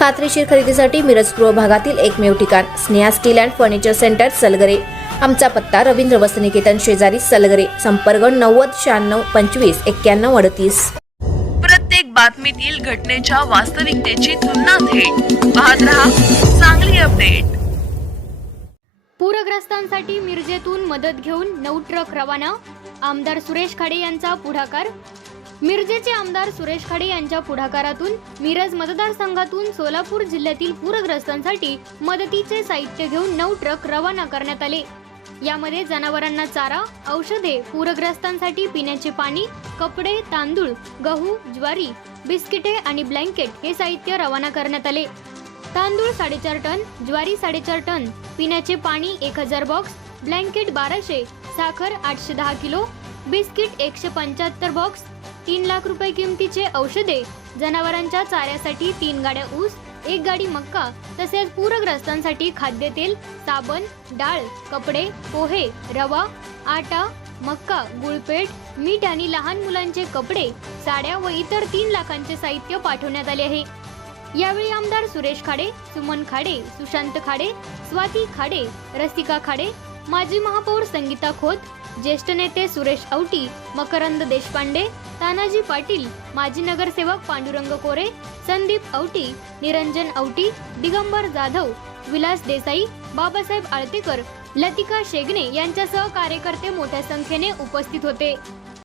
खात्रीशीर खरेदीसाठी मिरज पूर्व भागातील एकमेव ठिकाण Sneha steel and furniture centre Salgare. आमचा पत्ता रवींद्र वसनिकेतन शेजारी सलगरे संपर्क नव्वद शहाण्णव पंचवीस एक्क्याण्णव अडतीस. प्रत्येक बातमीतील घटनेच्या वास्तविकतेची तुलना थेट. पाहत रहा चांगली अपडेट. पूरग्रस्तांसाठी मिरजेतून मदत घेऊन नऊ ट्रक रवाना. आमदार सुरेश खाडे यांचा पुढाकार. मिरजेचे आमदार सुरेश खाडे यांच्या पुढाकारातून मिरज मतदारसंघातून सोलापूर जिल्ह्यातील पूरग्रस्तांसाठी मदतीचे साहित्य घेऊन नऊ ट्रक रवाना करण्यात आले. यामध्ये जनावरांना चारा औषधे पूरग्रस्तांसाठी पिण्याचे पाणी कपडे तांदूळ गहू ज्वारी बिस्किटे आणि ब्लँकेट हे साहित्य रवाना करण्यात आले. तांदूळ साडेचार टन ज्वारी साडेचार टन पिण्याचे पाणी एक हजार बॉक्स ब्लँकेट बाराशे साखर आठशे दहा किलो बिस्किट एकशे पंच्याहत्तर बॉक्स तीन लाख रुपये किमतीचे औषधे जनावरांच्या चाऱ्यासाठी तीन गाड्या ऊस एक गाडी मक्का तसेच पूरग्रस्तांसाठी खाद्यतेल साबण डाळ कपडे पोहे रवा आटा मक्का गुळपेट मीठ आणि लहान मुलांचे कपडे साड्या व इतर तीन लाखांचे साहित्य पाठवण्यात आले आहे. यावेळी आमदार सुरेश खाडे सुमन खाडे सुशांत खाडे स्वाती खाडे रसिका खाडे माजी महापौर संगीता खोत ज्येष्ठ नेते सुरेश औटी मकरंद देशपांडे तानाजी पाटील माजी नगरसेवक पांडुरंग कोरे संदीप औटी निरंजन औटी दिगंबर जाधव विलास देसाई बाबासाहेब आळतेकर लतिका शेगणे यांच्यासह कार्यकर्ते मोठ्या संख्येने उपस्थित होते.